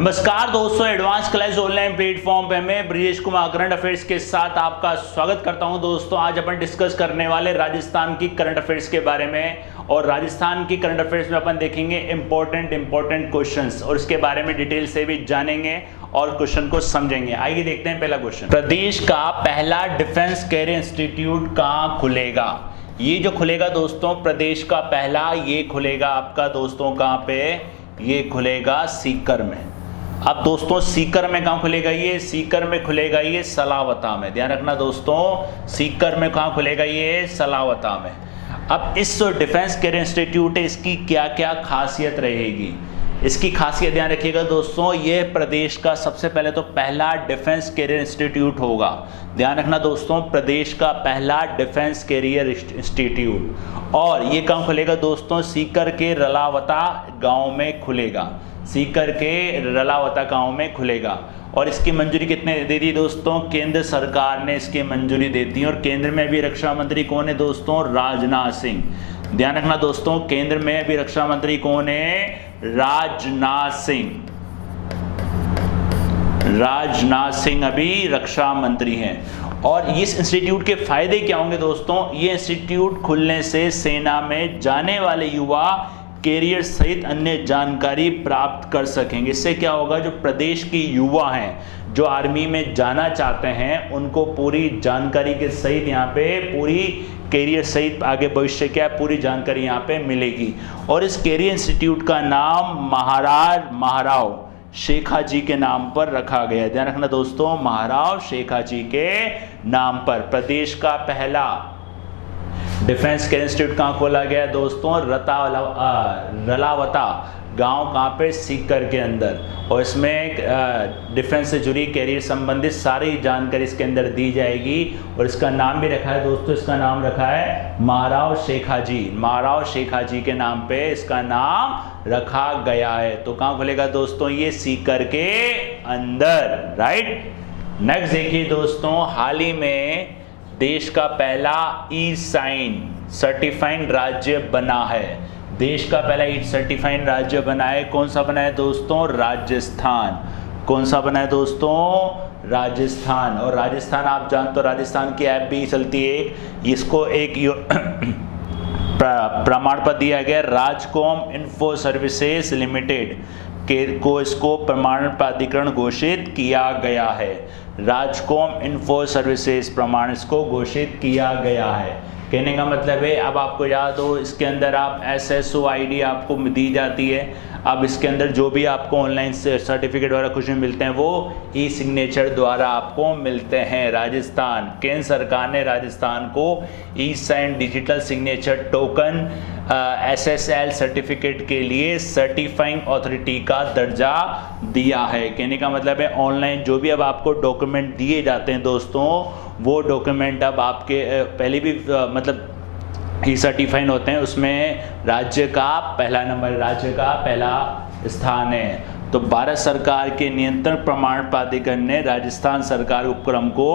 नमस्कार दोस्तों, advance class online platform पे मैं ब्रिजेश कुमार करंट अफेयर्स के साथ आपका स्वागत करता हूं। दोस्तों आज अपन डिस्कस करने वाले राजस्थान की करंट अफेयर्स के बारे में, और राजस्थान की करंट अफेयर्स में अपन देखेंगे इंपॉर्टेंट क्वेश्चंस और इसके बारे में डिटेल से भी जानेंगे और क्वेश्चन को समझेंगे। आइए देखते हैं पहला क्वेश्चन। प्रदेश का पहला डिफेंस कैरियर इंस्टीट्यूट कहाँ खुलेगा? ये जो खुलेगा दोस्तों, प्रदेश का पहला ये खुलेगा आपका दोस्तों कहाँ पे? ये खुलेगा सीकर में। अब दोस्तों सीकर में कहाँ खुलेगा? ये सीकर में खुलेगा, ये सलावता में। ध्यान रखना दोस्तों, सीकर में कहाँ खुलेगा? ये सलावता में। अब इस डिफेंस कैरियर इंस्टीट्यूट है, इसकी क्या क्या खासियत रहेगी? इसकी खासियत ध्यान रखिएगा दोस्तों, ये प्रदेश का सबसे पहले तो पहला डिफेंस कैरियर इंस्टीट्यूट होगा। ध्यान रखना दोस्तों, प्रदेश का पहला डिफेंस कैरियर इंस्टीट्यूट। और ये कहाँ खुलेगा दोस्तों? सीकर के रलावता गांव में खुलेगा। सीकर के रलावता गांव में खुलेगा। और इसकी मंजूरी कितने दे दी दोस्तों? केंद्र सरकार ने इसकी मंजूरी दे दी। और केंद्र में भी रक्षा मंत्री कौन है दोस्तों? राजनाथ सिंह। ध्यान रखना दोस्तों, केंद्र में भी रक्षा मंत्री कौन है? राजनाथ सिंह। राजनाथ सिंह अभी रक्षा मंत्री हैं। और इस इंस्टीट्यूट के फायदे क्या होंगे दोस्तों? ये इंस्टीट्यूट खुलने से सेना में जाने वाले युवा कैरियर सहित अन्य जानकारी प्राप्त कर सकेंगे। इससे क्या होगा, जो प्रदेश के युवा हैं जो आर्मी में जाना चाहते हैं, उनको पूरी जानकारी के सहित यहाँ पे पूरी कैरियर सहित आगे भविष्य क्या है पूरी जानकारी यहाँ पे मिलेगी। और इस कैरियर इंस्टीट्यूट का नाम महाराव शेखाजी के नाम पर रखा गया है। ध्यान रखना दोस्तों, महाराव शेखाजी के नाम पर प्रदेश का पहला डिफेंस कैरियर इंस्टीट्यूट कहाँ खोला गया है दोस्तों? रलावता गांव कहाँ पे? सीकर के अंदर। और इसमें डिफेंस से जुड़ी कैरियर संबंधित सारी जानकारी इसके अंदर दी जाएगी। और इसका नाम भी रखा है दोस्तों, इसका नाम रखा है महाराव शेखाजी। महाराव शेखाजी के नाम पे इसका नाम रखा गया है। तो कहाँ खुलेगा दोस्तों? ये सीकर के अंदर, राइट। नेक्स्ट देखिए दोस्तों, हाल ही में देश का पहला ई साइन सर्टिफाइड राज्य बना है। देश का पहला ई सर्टिफाइड राज्य बना है। कौन सा बना है दोस्तों? राजस्थान। कौन सा बना है दोस्तों? राजस्थान। और राजस्थान आप जानते हो, राजस्थान की ऐप भी चलती है। इसको एक प्रमाण पत्र दिया गया, राजकॉम इन्फो सर्विसेज लिमिटेड को इसको प्रमाण प्राधिकरण घोषित किया गया है। राजकॉम इन्फो सर्विसेज प्रमाण इसको घोषित किया गया है। कहने का मतलब है, अब आपको याद हो, इसके अंदर आप SSO ID आपको दी जाती है। अब इसके अंदर जो भी आपको ऑनलाइन सर्टिफिकेट वगैरह कुछ भी मिलते हैं, वो ई सिग्नेचर द्वारा आपको मिलते हैं। राजस्थान केंद्र सरकार ने राजस्थान को e sign digital signature token SSL certificate के लिए सर्टिफाइंग अथॉरिटी का दर्जा दिया है। कहने का मतलब है, ऑनलाइन जो भी अब आपको डॉक्यूमेंट दिए जाते हैं दोस्तों, वो डॉक्यूमेंट अब आपके पहले भी मतलब ई सर्टिफाइड होते हैं, उसमें राज्य का पहला नंबर, राज्य का पहला स्थान है। तो भारत सरकार के नियंत्रण प्रमाण प्राधिकरण ने राजस्थान सरकार उपक्रम को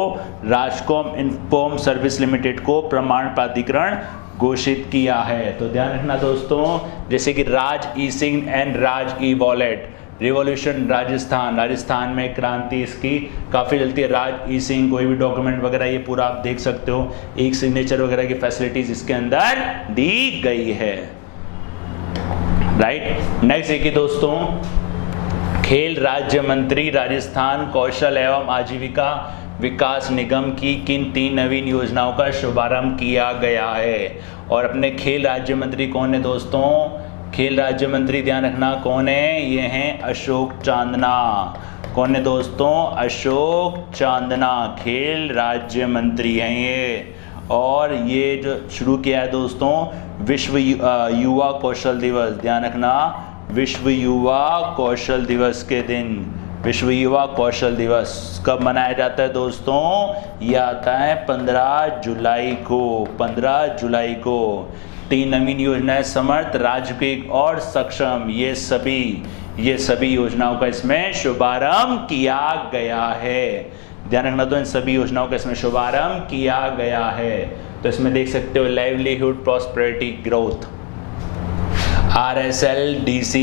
राजकॉम इन्फॉर्म सर्विस लिमिटेड को प्रमाण प्राधिकरण घोषित किया है। तो ध्यान रखना दोस्तों, जैसे कि Raj e sign and Raj e wallet, revolution Rajasthan में क्रांति इसकी काफ़ी चलती है। राज ई सिंह कोई भी डॉक्यूमेंट वगैरह ये पूरा आप देख सकते हो, एक सिग्नेचर वगैरह की फैसिलिटीज इसके अंदर दी गई है, राइट। नेक्स्ट देखिए दोस्तों, खेल राज्य मंत्री राजस्थान कौशल एवं आजीविका विकास निगम की किन 3 नवीन योजनाओं का शुभारंभ किया गया है? और अपने खेल राज्य मंत्री कौन है दोस्तों? खेल राज्य मंत्री ध्यान रखना कौन है? ये हैं अशोक चांदना। कौन है दोस्तों? अशोक चांदना खेल राज्य मंत्री हैं ये। और ये जो शुरू किया है दोस्तों, विश्व युवा कौशल दिवस। ध्यान रखना, विश्व युवा कौशल दिवस के दिन, विश्व युवा कौशल दिवस कब मनाया जाता है दोस्तों? यह आता है 15 जुलाई को। 15 जुलाई को 3 नवीन योजनाएं समर्थ, राजकीय और सक्षम, ये सभी योजनाओं का इसमें शुभारंभ किया गया है। ध्यान रखना, तो इन सभी योजनाओं का इसमें शुभारंभ किया गया है। तो इसमें देख सकते हो लाइवलीहुड प्रॉस्पेरिटी ग्रोथ, RSLDC,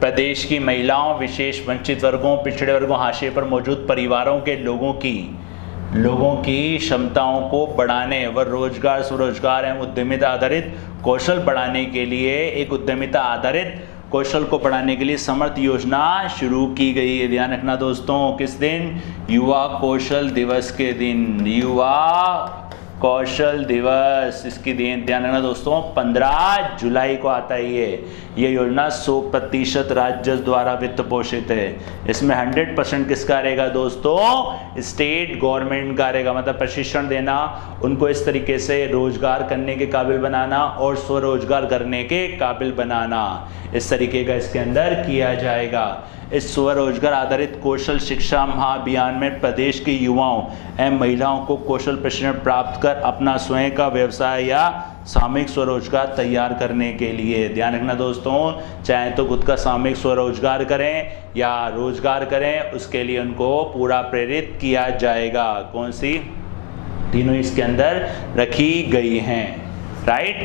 प्रदेश की महिलाओं, विशेष वंचित वर्गों, पिछड़े वर्गों, हाशिए पर मौजूद परिवारों के लोगों की क्षमताओं को बढ़ाने व रोजगार, स्वरोजगार एवं उद्यमिता आधारित कौशल बढ़ाने के लिए एक उद्यमिता आधारित कौशल को बढ़ाने के लिए समर्थ योजना शुरू की गई है। ध्यान रखना दोस्तों, किस दिन? युवा कौशल दिवस के दिन, युवा कौशल दिवस, इसकी ध्यान रखना दोस्तों 15 जुलाई को आता है। ये योजना 100% राज्य द्वारा वित्त पोषित है। इसमें 100% किसका रहेगा दोस्तों? स्टेट गवर्नमेंट का रहेगा। मतलब प्रशिक्षण देना, उनको इस तरीके से रोजगार करने के काबिल बनाना और स्वरोजगार करने के काबिल बनाना, इस तरीके का इसके अंदर किया जाएगा। इस स्वरोजगार आधारित कौशल शिक्षा महाअभियान में प्रदेश के युवाओं एवं महिलाओं को कौशल प्रशिक्षण प्राप्त कर अपना स्वयं का व्यवसाय या सामूहिक स्वरोजगार तैयार करने के लिए, ध्यान रखना दोस्तों, चाहे तो खुद का सामूहिक स्वरोजगार करें या रोजगार करें, उसके लिए उनको पूरा प्रेरित किया जाएगा। कौन सी? तीनों इसके अंदर रखी गई हैं। राइट।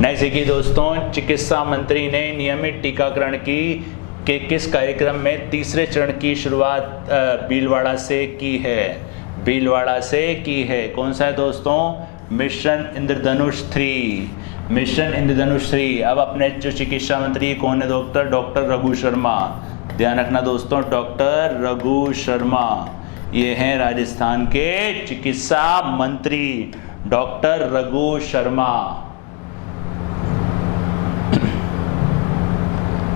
नेक्स्ट देखिए दोस्तों, चिकित्सा मंत्री ने नियमित टीकाकरण के किस कार्यक्रम में तीसरे चरण की शुरुआत भीलवाड़ा से की है? भीलवाड़ा से की है। कौन सा है दोस्तों? मिशन इंद्रधनुष 3। मिशन इंद्रधनुष 3। अब अपने जो चिकित्सा मंत्री कौन है? डॉक्टर रघु शर्मा। ध्यान रखना दोस्तों, डॉक्टर रघु शर्मा, ये हैं राजस्थान के चिकित्सा मंत्री, डॉक्टर रघु शर्मा।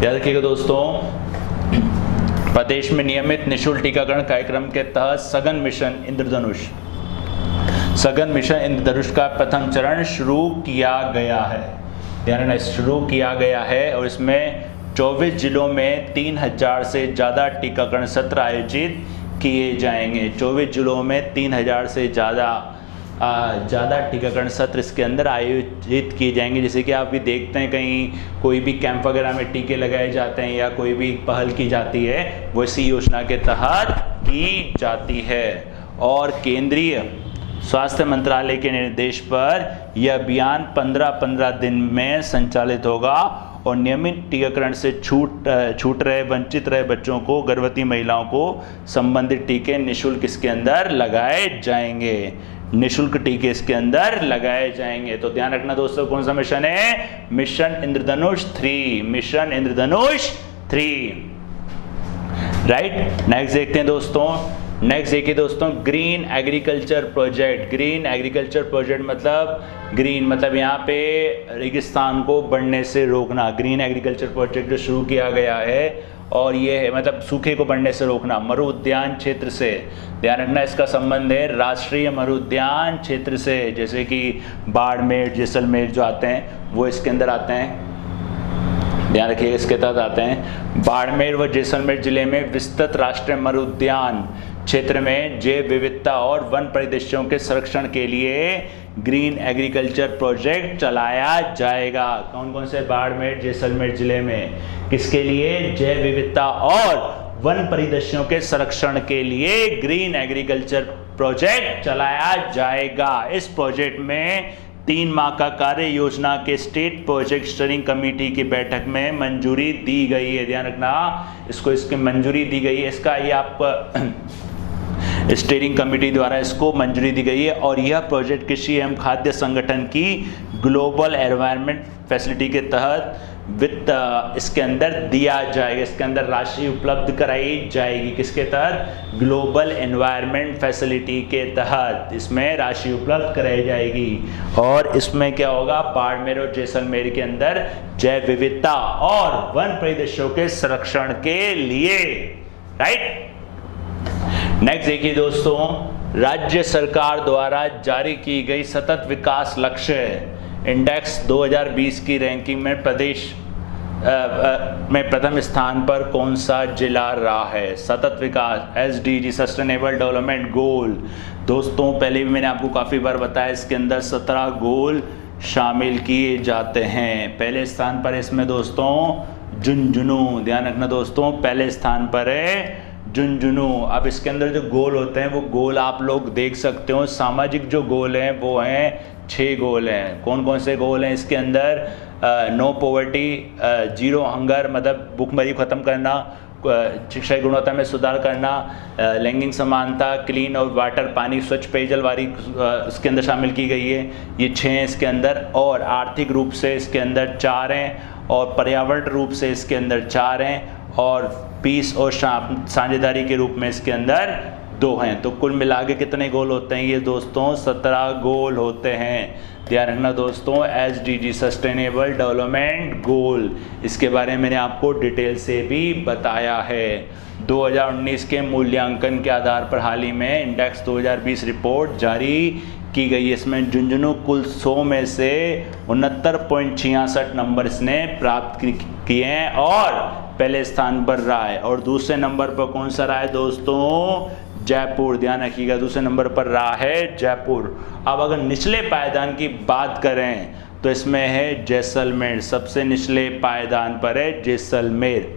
याद रखिएगा दोस्तों, प्रदेश में नियमित निःशुल्क टीकाकरण कार्यक्रम के तहत सघन मिशन इंद्रधनुष का प्रथम चरण शुरू किया गया है। ध्यान रखना, शुरू किया गया है और इसमें 24 जिलों में 3000 से ज़्यादा टीकाकरण सत्र आयोजित किए जाएंगे। 24 जिलों में 3000 से ज़्यादा टीकाकरण सत्र इसके अंदर आयोजित किए जाएंगे। जैसे कि आप भी देखते हैं कहीं कोई भी कैंप वगैरह में टीके लगाए जाते हैं या कोई भी पहल की जाती है, वो इसी योजना के तहत की जाती है। और केंद्रीय स्वास्थ्य मंत्रालय के निर्देश पर यह अभियान 15-15 दिन में संचालित होगा और नियमित टीकाकरण से छूट रहे, वंचित रहे बच्चों को, गर्भवती महिलाओं को संबंधित टीके निःशुल्क इसके अंदर लगाए जाएंगे। निःशुल्क टीके इसके अंदर लगाए जाएंगे। तो ध्यान रखना दोस्तों, कौन सा मिशन है? मिशन इंद्रधनुष 3। मिशन इंद्रधनुष 3। राइट। नेक्स्ट देखते हैं दोस्तों, नेक्स्ट देखिए दोस्तों, green agriculture project. Green agriculture project मतलब ग्रीन मतलब यहाँ पे रेगिस्तान को बढ़ने से रोकना। ग्रीन एग्रीकल्चर प्रोजेक्ट जो शुरू किया गया है और ये है मतलब सूखे को बढ़ने से रोकना, मरु उद्यान क्षेत्र से। ध्यान रखना, इसका संबंध है राष्ट्रीय मरु उद्यान क्षेत्र से, जैसे कि बाड़मेर, जैसलमेर जो आते हैं वो इसके अंदर आते हैं। ध्यान रखिए, इसके तहत आते हैं। बाड़मेर व जैसलमेर जिले में विस्तृत राष्ट्रीय मरु उद्यान क्षेत्र में जैव विविधता और वन परिदृश्यों के संरक्षण के लिए ग्रीन एग्रीकल्चर प्रोजेक्ट चलाया जाएगा। कौन कौन से? बाड़मेर, जैसलमेर जिले में किसके लिए? जैव विविधता और वन परिदृश्यों के संरक्षण के लिए ग्रीन एग्रीकल्चर प्रोजेक्ट चलाया जाएगा। इस प्रोजेक्ट में 3 माह का कार्य योजना के स्टेट प्रोजेक्ट स्टीयरिंग कमेटी की बैठक में मंजूरी दी गई है। ध्यान रखना, इसकी मंजूरी दी गई है। इसका ये आप स्टीयरिंग कमेटी द्वारा इसको मंजूरी दी गई है और यह प्रोजेक्ट कृषि एवं खाद्य संगठन की ग्लोबल एनवायरनमेंट फैसिलिटी के तहत वित्त इसके अंदर दिया जाएगा। इसके अंदर राशि उपलब्ध कराई जाएगी। किसके तहत? ग्लोबल एनवायरनमेंट फैसिलिटी के तहत इसमें राशि उपलब्ध कराई जाएगी। और इसमें क्या होगा? बाड़मेर और जैसलमेर के अंदर जैव विविधता और वन परिदृश्यों के संरक्षण के लिए। राइट। नेक्स्ट देखिए दोस्तों, राज्य सरकार द्वारा जारी की गई सतत विकास लक्ष्य इंडेक्स 2020 की रैंकिंग में प्रदेश में प्रथम स्थान पर कौन सा जिला रहा है? सतत विकास SDG सस्टेनेबल डेवलपमेंट गोल। दोस्तों पहले भी मैंने आपको काफ़ी बार बताया, इसके अंदर 17 गोल शामिल किए जाते हैं। पहले स्थान पर इसमें दोस्तों झुंझुनू, ध्यान रखना दोस्तों, पहले स्थान पर है झुंझुनू। अब इसके अंदर जो गोल होते हैं वो गोल आप लोग देख सकते हो। सामाजिक जो गोल हैं वो हैं 6 गोल हैं। कौन कौन से गोल हैं इसके अंदर? नो पॉवर्टी, जीरो हंगर मतलब भूखमरी ख़त्म करना, शिक्षा की गुणवत्ता में सुधार करना, लैंगिक समानता, क्लीन और वाटर पानी स्वच्छ पेयजल वाली इसके अंदर शामिल की गई है। ये 6 हैं इसके अंदर। और आर्थिक रूप से इसके अंदर 4 हैं, और पर्यावरण रूप से इसके अंदर 4 हैं, और पीस और साझेदारी के रूप में इसके अंदर 2 हैं। तो कुल मिला के कितने गोल होते हैं ये दोस्तों? 17 गोल होते हैं। ध्यान रखना दोस्तों, SDG सस्टेनेबल डेवलपमेंट गोल, इसके बारे में मैंने आपको डिटेल से भी बताया है। 2019 के मूल्यांकन के आधार पर हाल ही में इंडेक्स 2020 रिपोर्ट जारी की गई है। इसमें झुंझुनू कुल 100 में से 69.66 नंबर इसने प्राप्त किए हैं और पहले स्थान पर रहा है। और दूसरे नंबर पर कौन सा रहा है दोस्तों? जयपुर। ध्यान रखिएगा, दूसरे नंबर पर रहा है जयपुर। अब अगर निचले पायदान की बात करें तो इसमें है जैसलमेर, सबसे निचले पायदान पर है जैसलमेर।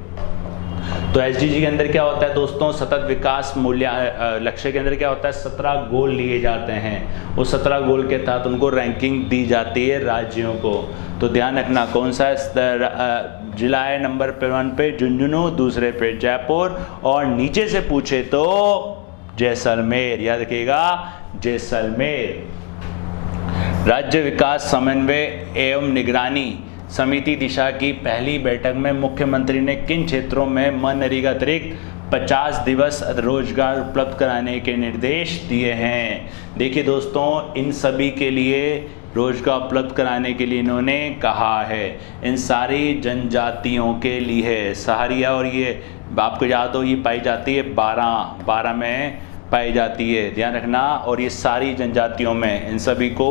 तो SDG के अंदर क्या होता है दोस्तों? सतत विकास मूल्य लक्ष्य के अंदर क्या होता है? 17 गोल लिए जाते हैं। उस 17 गोल के तहत उनको रैंकिंग दी जाती है राज्यों को। तो ध्यान रखना कौन सा जिला है नंबर 1 पे झुंझुनू, दूसरे पे जयपुर, और नीचे से पूछे तो जैसलमेर। याद रखिएगा, जैसलमेर। राज्य विकास समन्वय एवं निगरानी समिति दिशा की पहली बैठक में मुख्यमंत्री ने किन क्षेत्रों में मनरेगा अतिरिक्त 50 दिवस रोजगार उपलब्ध कराने के निर्देश दिए हैं? देखिए दोस्तों, इन सभी के लिए रोजगार उपलब्ध कराने के लिए इन्होंने कहा है। इन सारी जनजातियों के लिए सहारिया, और ये आपको याद हो ये पाई जाती है 12 में पाई जाती है, ध्यान रखना। और ये सारी जनजातियों में इन सभी को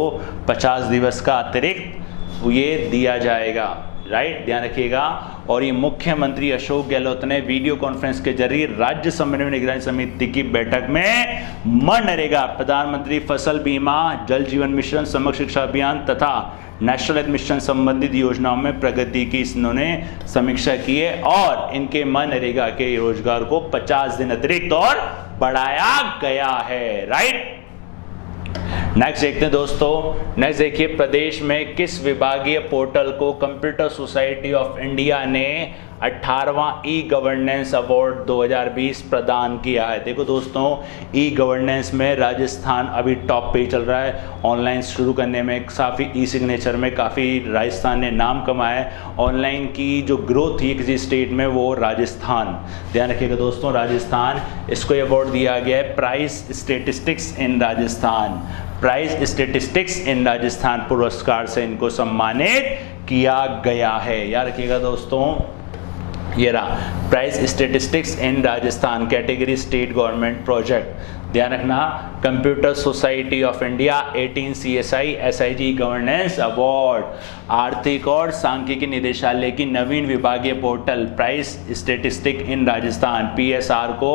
50 दिवस का अतिरिक्त ये दिया जाएगा, राइट, ध्यान रखिएगा। और ये मुख्यमंत्री अशोक गहलोत ने वीडियो कॉन्फ्रेंस के जरिए राज्य समन्वय निगरानी समिति की बैठक में मनरेगा, प्रधानमंत्री फसल बीमा, जल जीवन मिशन, समग्र शिक्षा अभियान तथा नेशनल हेल्थ मिशन संबंधित योजनाओं में प्रगति की इन्होंने समीक्षा की है और इनके मनरेगा के रोजगार को 50 दिन अतिरिक्त और बढ़ाया गया है, राइट। नेक्स्ट देखते हैं दोस्तों, नेक्स्ट देखिए, प्रदेश में किस विभागीय पोर्टल को कंप्यूटर सोसाइटी ऑफ इंडिया ने 18वां ई गवर्नेंस अवार्ड 2020 प्रदान किया है। देखो दोस्तों, ई गवर्नेंस में राजस्थान अभी टॉप पे चल रहा है। ऑनलाइन शुरू करने में काफ़ी, ई सिग्नेचर में काफ़ी राजस्थान ने नाम कमाया है। ऑनलाइन की जो ग्रोथ थी किसी स्टेट में, वो राजस्थान, ध्यान रखिएगा दोस्तों, राजस्थान, इसको अवार्ड दिया गया है price statistics in Rajasthan, price statistics in Rajasthan पुरस्कार से इनको सम्मानित किया गया है। याद रखिएगा दोस्तों, ये रहा price statistics in Rajasthan category state government project. ध्यान रखना, computer society of India 18 CSI SIG governance award, आर्थिक और सांख्यिकी निदेशालय की नवीन विभागीय portal price statistic in Rajasthan PSR को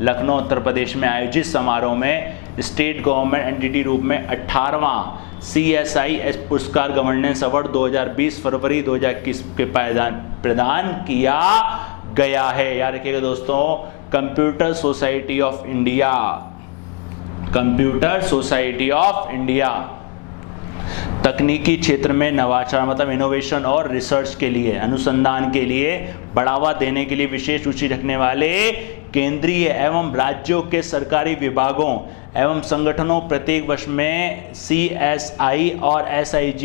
लखनऊ उत्तर प्रदेश में आयोजित समारोह में स्टेट गवर्नमेंट एंटिटी रूप में 18वां CSI पुरस्कार गवर्नेंस अवार्ड 2020 फरवरी 2021 के प्रदान किया गया है। याद रखिएगा दोस्तों, computer society of India, computer society of India तकनीकी क्षेत्र में नवाचार मतलब इनोवेशन और रिसर्च के लिए, अनुसंधान के लिए बढ़ावा देने के लिए विशेष रुचि रखने वाले केंद्रीय एवं राज्यों के सरकारी विभागों एवं संगठनों प्रत्येक वर्ष में CSI और SIG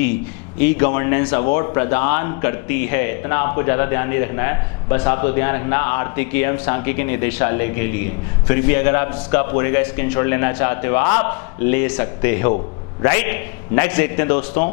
ई गवर्नेंस अवार्ड प्रदान करती है। इतना आपको ज़्यादा ध्यान नहीं रखना है, बस आपको ध्यान रखना आर्थिकी एवं सांख्यिकी निदेशालय के लिए। फिर भी अगर आप इसका पूरे का स्क्रीनशॉट लेना चाहते हो आप ले सकते हो, राइट। नेक्स्ट देखते हैं दोस्तों,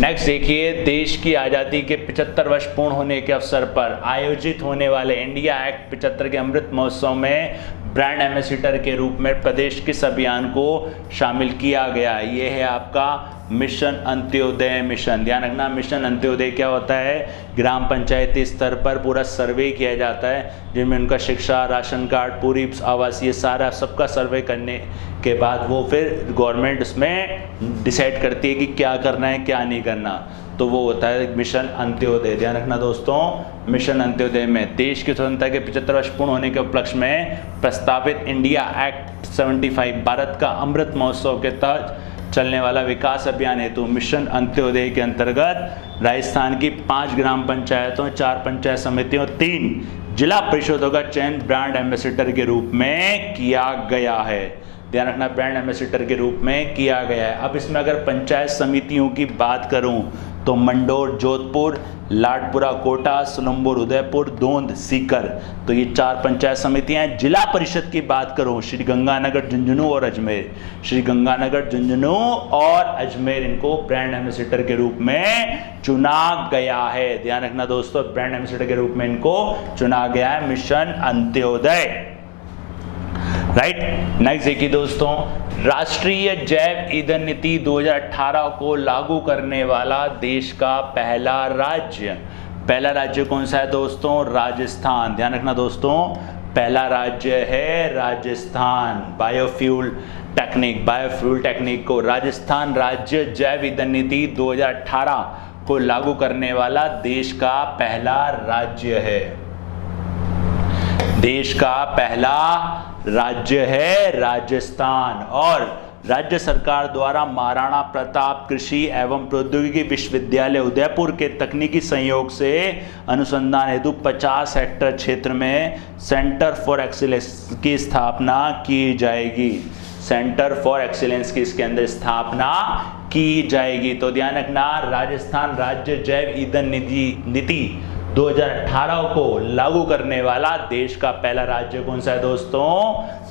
नेक्स्ट देखिए, देश की आज़ादी के 75 वर्ष पूर्ण होने के अवसर पर आयोजित होने वाले इंडिया एक्ट 75 के अमृत महोत्सव में ब्रांड एम्बेसडर के रूप में प्रदेश किस अभियान को शामिल किया गया? ये है आपका मिशन अंत्योदय मिशन। ध्यान रखना, मिशन अंत्योदय क्या होता है? ग्राम पंचायती स्तर पर पूरा सर्वे किया जाता है जिनमें उनका शिक्षा, राशन कार्ड, पूरी आवासीय, सारा सबका सर्वे करने के बाद वो फिर गवर्नमेंट उसमें डिसाइड करती है कि क्या करना है क्या नहीं करना, तो वो होता है मिशन अंत्योदय। ध्यान रखना दोस्तों, मिशन अंत्योदय में देश की स्वतंत्रता के 75 वर्ष पूर्ण होने के उपलक्ष्य में प्रस्तावित इंडिया एक्ट 75 भारत का अमृत महोत्सव के तहत चलने वाला विकास अभियान हेतु मिशन अंत्योदय के अंतर्गत राजस्थान की 5 ग्राम पंचायतों, 4 पंचायत समितियों, 3 जिला परिषदों का चयन ब्रांड एम्बेसडर के रूप में किया गया है। ध्यान रखना, ब्रांड एम्बेसडर के रूप में किया गया है। अब इसमें अगर पंचायत समितियों की बात करूं तो मंडोर जोधपुर, लाडपुरा कोटा, सुलंबुर उदयपुर, दोंद सीकर, तो ये 4 पंचायत समितियां हैं। जिला परिषद की बात करूं श्री गंगानगर, झुंझुनू और अजमेर, श्री गंगानगर, झुंझुनू और अजमेर, इनको ब्रांड एम्बेसडर के रूप में चुना गया है। ध्यान रखना दोस्तों, ब्रांड एम्बेसडर के रूप में इनको चुना गया है मिशन अंत्योदय। राइट, नेक्स्ट देखिए दोस्तों, राष्ट्रीय जैव ईंधन नीति 2018 को लागू करने वाला देश का पहला राज्य कौन सा है दोस्तों? राजस्थान। ध्यान रखना दोस्तों, पहला राज्य है राजस्थान। बायोफ्यूल टेक्निक को राजस्थान राज्य जैव ईंधन नीति 2018 को लागू करने वाला देश का पहला राज्य है। देश का पहला राज्य है राजस्थान। और राज्य सरकार द्वारा महाराणा प्रताप कृषि एवं प्रौद्योगिकी विश्वविद्यालय उदयपुर के तकनीकी सहयोग से अनुसंधान हेतु 50 हेक्टेयर क्षेत्र में सेंटर फॉर एक्सीलेंस की स्थापना की जाएगी। सेंटर फॉर एक्सीलेंस की इसके अंदर स्थापना की जाएगी। तो ध्यान रखना, राजस्थान राज्य जैव ईंधन नीति 2018 को लागू करने वाला देश का पहला राज्य कौन सा है दोस्तों?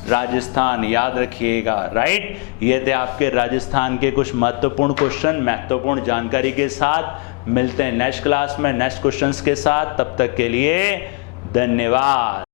राजस्थान। याद रखिएगा। राइट, ये थे आपके राजस्थान के कुछ महत्वपूर्ण क्वेश्चन, महत्वपूर्ण जानकारी के साथ। मिलते हैं नेक्स्ट क्लास में नेक्स्ट क्वेश्चंस के साथ। तब तक के लिए धन्यवाद।